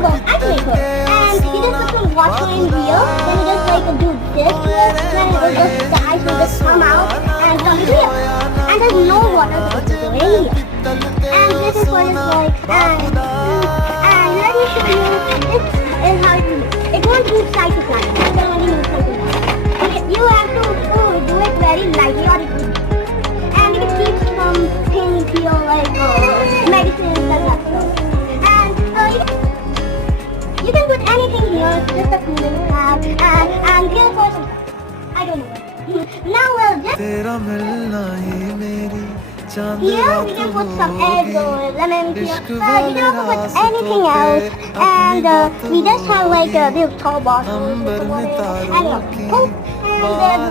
go ice maker. And you just put some water in here, then you just like do this to it, then it will just, the ice will just come out and come clear. And there's no water supposed to go in here. And this is what it's like. And let me show you. This is how it will. It won't move side to side. It will only move side to side. You have to do it very lightly or it will. And it keeps some things here like medicines and that stuff. And you can put anything here. It's just a cooling tab. And here for some. I don't know. Now we'll just. Here we can put some eggs or lemon here. You can also put anything else. And we just have like this tall bottles with the water and a Coke and